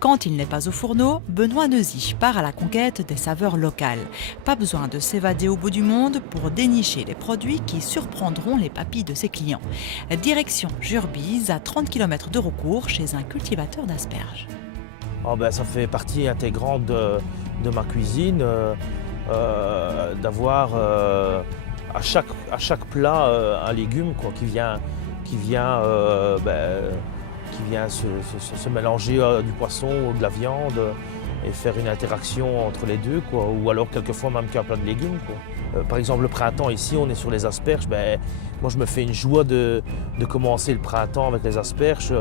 Quand il n'est pas au fourneau, Benoît Neuzy part à la conquête des saveurs locales. Pas besoin de s'évader au bout du monde pour dénicher les produits qui surprendront les papilles de ses clients. Direction Jurbise, à 30 km de Roucourt, chez un cultivateur d'asperges. Oh ben, ça fait partie intégrante de ma cuisine, d'avoir à chaque plat un légume quoi, qui vient se mélanger du poisson ou de la viande et faire une interaction entre les deux, quoi. Ou alors quelquefois même qu'un plat de légumes, quoi. Par exemple le printemps ici, on est sur les asperges, ben, moi je me fais une joie de commencer le printemps avec les asperges,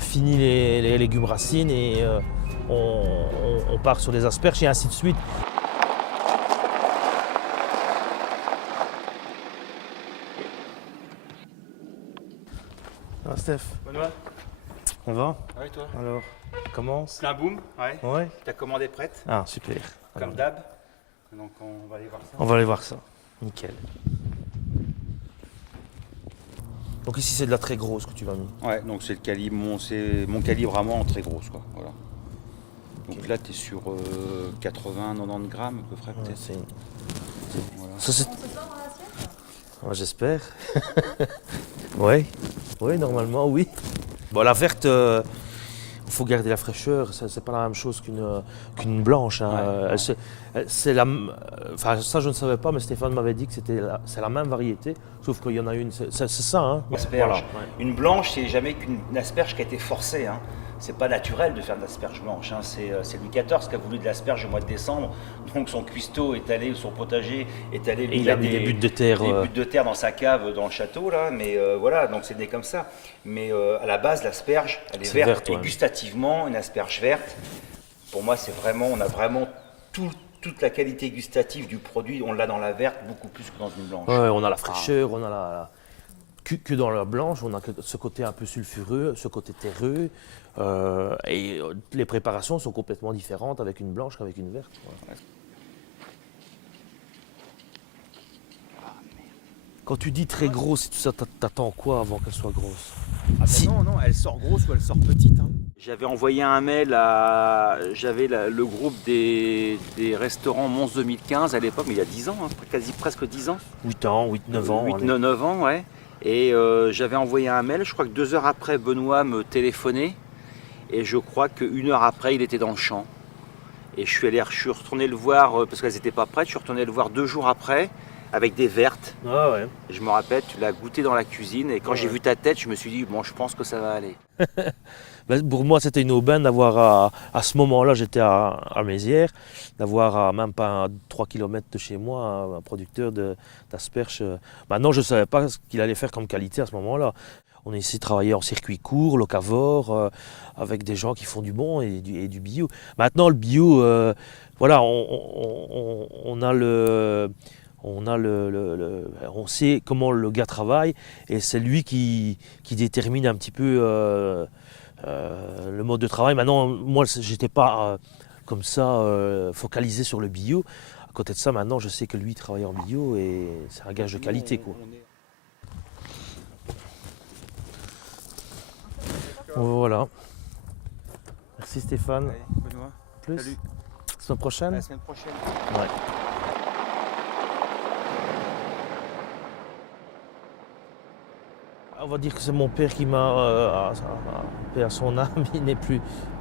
fini les légumes racines et on part sur les asperges et ainsi de suite. Ah, Steph, Benoît, ça va? ouais, toi? Alors, commence. Plein boom, ouais. Ouais. Ta commande est prête, Ah, super. comme Alors, d'hab. Donc on va aller voir ça. on va aller voir ça. Nickel. Donc ici c'est de la très grosse que tu m'as mis. Ouais, donc c'est le calibre, mon calibre à moi en très grosse, quoi. Voilà. Donc là, tu es sur 80-90 grammes à peu près, Ouais, peut-être. Voilà. Ça, c'est... Ouais, j'espère. Oui. Oui, normalement, oui. Bon, la verte, il faut garder la fraîcheur. C'est pas la même chose qu'une blanche. Hein. Ouais. C'est enfin, ça, je ne savais pas, mais Stéphane m'avait dit que c'est la même variété, sauf qu'il y en a une. C'est ça, hein. Asperge. Voilà, ouais. Une blanche, c'est jamais qu'une asperge qui a été forcée. Hein. C'est pas naturel de faire de l'asperge blanche. Hein. C'est Louis XIV qui a voulu de l'asperge au mois de décembre. Donc son cuistot est allé, son potager est allé. Et il a mis des buttes de terre. Des buttes de terre dans sa cave, dans le château, là. Mais voilà, donc c'est né comme ça. Mais à la base, l'asperge, elle est verte. Ouais. Et gustativement, une asperge verte, pour moi, c'est vraiment, on a vraiment toute la qualité gustative du produit, on l'a dans la verte beaucoup plus que dans une blanche. Ouais, on a la fraîcheur, on a que dans la blanche, on a ce côté un peu sulfureux, ce côté terreux. Et les préparations sont complètement différentes avec une blanche qu'avec une verte. Ouais. Quand tu dis très grosse, tout ça, t'attends quoi avant qu'elle soit grosse? Ah ben non, elle sort grosse ou elle sort petite. Hein. J'avais envoyé un mail le groupe des restaurants Mons 2015 à l'époque, mais il y a 10 ans, hein, presque 10 ans. 8 ans, 9 ans. 9 ans, ouais. Et j'avais envoyé un mail, je crois que 2 heures après, Benoît me téléphonait. Et je crois qu'une heure après, il était dans le champ. Et je suis retourné le voir, parce qu'elles n'étaient pas prêtes, je suis retourné le voir 2 jours après, avec des vertes. Ah ouais. Et je me rappelle, tu l'as goûté dans la cuisine, et quand j'ai vu ta tête, je me suis dit, bon, je pense que ça va aller. Pour moi, c'était une aubaine d'avoir, à ce moment-là, j'étais à Mézières, d'avoir même pas 3 km de chez moi un producteur d'asperges. Maintenant, je ne savais pas ce qu'il allait faire comme qualité à ce moment-là. On a ici travaillé en circuit court, locavore, avec des gens qui font du bon et du bio. Maintenant, le bio, voilà, on sait comment le gars travaille et c'est lui qui détermine un petit peu le mode de travail. Maintenant, moi, j'étais pas comme ça focalisé sur le bio. À côté de ça, maintenant, je sais que lui travaille en bio et c'est un gage de qualité, quoi. Voilà. Merci Stéphane. Ouais, Benoît. Plus. Salut. Semaine prochaine. À la semaine prochaine. Ouais. On va dire que c'est mon père qui m'a, paix à son âme, il n'est plus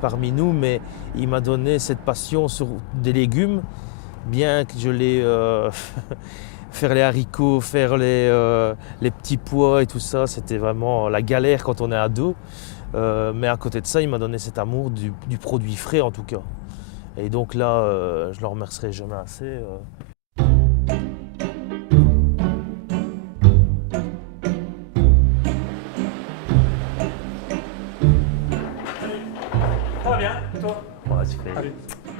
parmi nous, mais il m'a donné cette passion sur des légumes, bien que je l'ai faire les haricots, faire les petits pois et tout ça, c'était vraiment la galère quand on est ado. Mais à côté de ça, il m'a donné cet amour du produit frais en tout cas. Et donc là, je ne le remercierai jamais assez. Ça va bien, et toi? Voilà, super. Salut.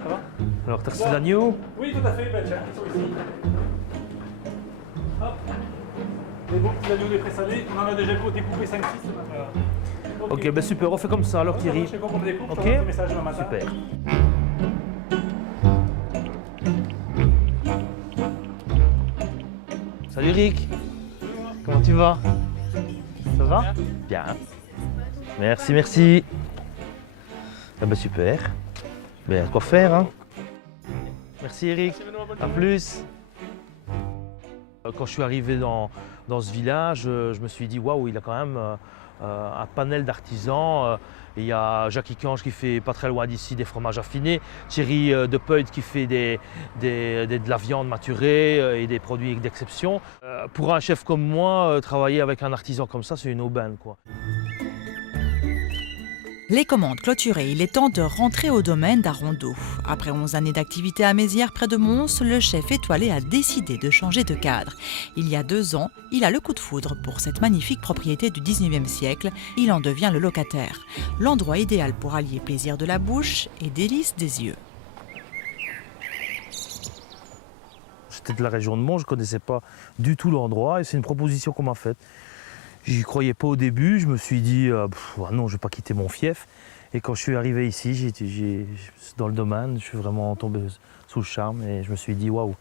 Ça va? Alors, t'as reçu l'agneau? Oui, tout à fait, bah tiens, ils sont ici. Hop. Les bons petits agneaux des présalés, on en a déjà découpé 5-6 ce matin. Ok, ben super, on fait comme ça alors Thierry. Je sais pas comment on découpe, Ok. je t'envoie un petit message demain matin. Super. Salut Eric. Comment tu vas? Ça va? Bien. Merci, merci. Ah ben super. Ben, à quoi faire, hein. Merci Eric. À plus. Quand je suis arrivé dans ce village, je me suis dit waouh, il a quand même un panel d'artisans. Il y a Jacques Icange qui fait pas très loin d'ici des fromages affinés, Thierry de Peut qui fait de la viande maturée et des produits d'exception. Pour un chef comme moi, travailler avec un artisan comme ça, c'est une aubaine, quoi. Les commandes clôturées, il est temps de rentrer au domaine d'Arondeau. Après 11 années d'activité à Mézières, près de Mons, le chef étoilé a décidé de changer de cadre. Il y a 2 ans, il a le coup de foudre pour cette magnifique propriété du 19e siècle. Il en devient le locataire. L'endroit idéal pour allier plaisir de la bouche et délices des yeux. J'étais de la région de Mons, je ne connaissais pas du tout l'endroit et c'est une proposition qu'on m'a faite. J'y croyais pas au début, je me suis dit non, je vais pas quitter mon fief. Et quand je suis arrivé ici, dans le domaine, je suis vraiment tombé sous le charme et je me suis dit waouh,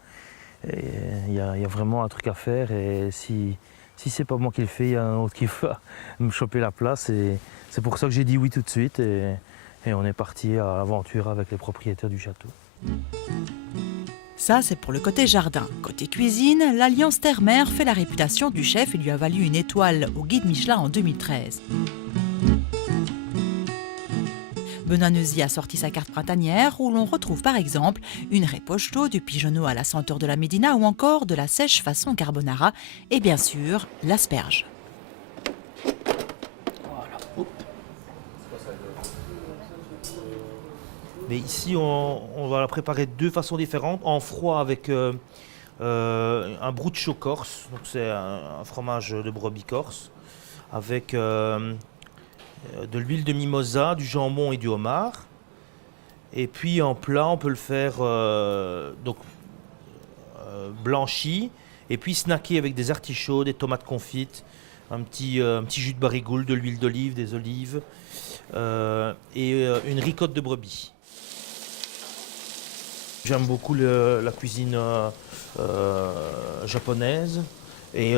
il y a vraiment un truc à faire et si c'est pas moi qui le fais, il y a un autre qui va me choper la place et c'est pour ça que j'ai dit oui tout de suite et on est parti à l'aventure avec les propriétaires du château. Ça, c'est pour le côté jardin. Côté cuisine, l'alliance terre-mer fait la réputation du chef et lui a valu une étoile au guide Michelin en 2013. Benoît Neuzy a sorti sa carte printanière où l'on retrouve par exemple une raie pochetot, du pigeonneau à la senteur de la médina ou encore de la sèche façon carbonara et bien sûr l'asperge. Mais ici, on va la préparer de 2 façons différentes. En froid avec un broutcho corse, donc c'est un fromage de brebis corse, avec de l'huile de mimosa, du jambon et du homard. Et puis en plat, on peut le faire blanchi, et puis snacker avec des artichauts, des tomates confites, un petit jus de barigoule, de l'huile d'olive, des olives, et une ricotte de brebis. J'aime beaucoup la cuisine japonaise et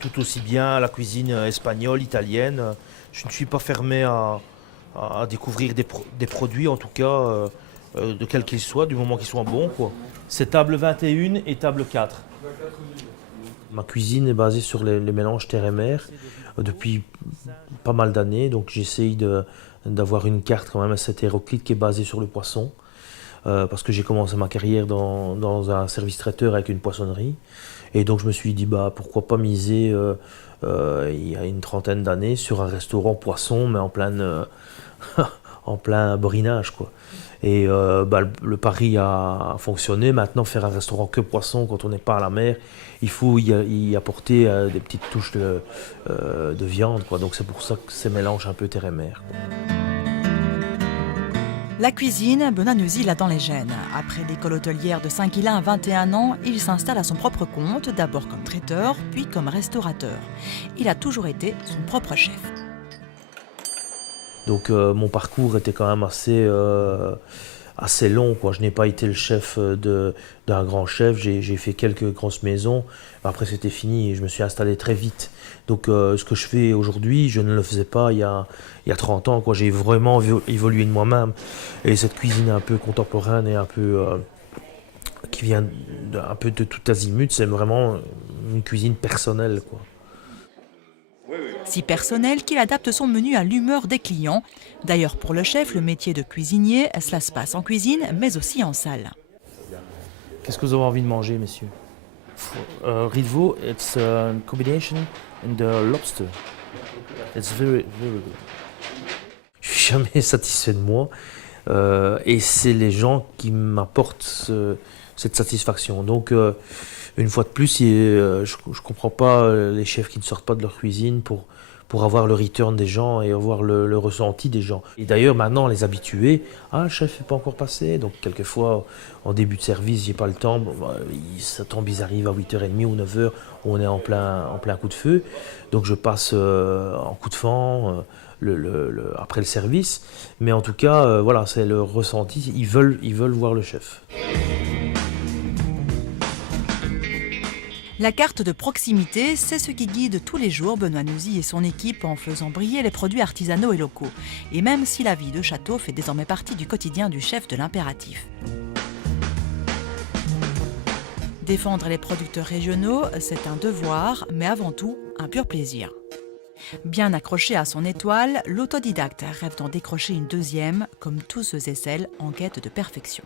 tout aussi bien la cuisine espagnole, italienne. Je ne suis pas fermé à découvrir des produits, en tout cas, de quels qu'ils soient, du moment qu'ils soient bons, quoi. C'est table 21 et table 4. Ma cuisine est basée sur les mélanges terre et mer depuis pas mal d'années, donc j'essaye d'avoir une carte quand même assez hétéroclite qui est basée sur le poisson. Parce que j'ai commencé ma carrière dans un service traiteur avec une poissonnerie. Et donc je me suis dit, pourquoi pas miser il y a une 30aine d'années sur un restaurant poisson, mais en plein borinage, quoi. Et le pari a fonctionné. Maintenant, faire un restaurant que poisson quand on n'est pas à la mer, il faut y apporter des petites touches de viande, quoi. Donc c'est pour ça que c'est mélange un peu terre et mer, quoi. La cuisine, Benoît Neuzy l'a dans les gènes. Après l'école hôtelière de Saint-Quilin à 21 ans, il s'installe à son propre compte, d'abord comme traiteur, puis comme restaurateur. Il a toujours été son propre chef. Donc mon parcours était quand même assez long, quoi. Je n'ai pas été le chef d'un grand chef, j'ai fait quelques grosses maisons, après c'était fini et je me suis installé très vite. Donc ce que je fais aujourd'hui, je ne le faisais pas il y a 30 ans, quoi. J'ai vraiment évolué de moi-même. Et cette cuisine un peu contemporaine et un peu qui vient un peu de tout azimut, c'est vraiment une cuisine personnelle, quoi. Si personnel qu'il adapte son menu à l'humeur des clients. D'ailleurs, pour le chef, le métier de cuisinier, cela se passe en cuisine, mais aussi en salle. Qu'est-ce que vous avez envie de manger, messieurs? Ritvo, it's a combination and the lobster. It's very, very good. Je suis jamais satisfait de moi et c'est les gens qui m'apportent cette satisfaction. Donc, une fois de plus, je comprends pas les chefs qui ne sortent pas de leur cuisine pour avoir le return des gens et avoir le ressenti des gens. Et d'ailleurs, maintenant, les habitués, le chef n'est pas encore passé. Donc, quelquefois, en début de service, j'ai pas le temps. Ça tombe, ils arrivent à 8h30 ou 9h, on est en plein coup de feu. Donc, je passe en coup de vent après le service. Mais en tout cas, voilà, c'est le ressenti. Ils veulent voir le chef. La carte de proximité, c'est ce qui guide tous les jours Benoît Neuzy et son équipe en faisant briller les produits artisanaux et locaux. Et même si la vie de château fait désormais partie du quotidien du chef de l'Impératif. Défendre les producteurs régionaux, c'est un devoir, mais avant tout, un pur plaisir. Bien accroché à son étoile, l'autodidacte rêve d'en décrocher une deuxième, comme tous ceux et celles en quête de perfection.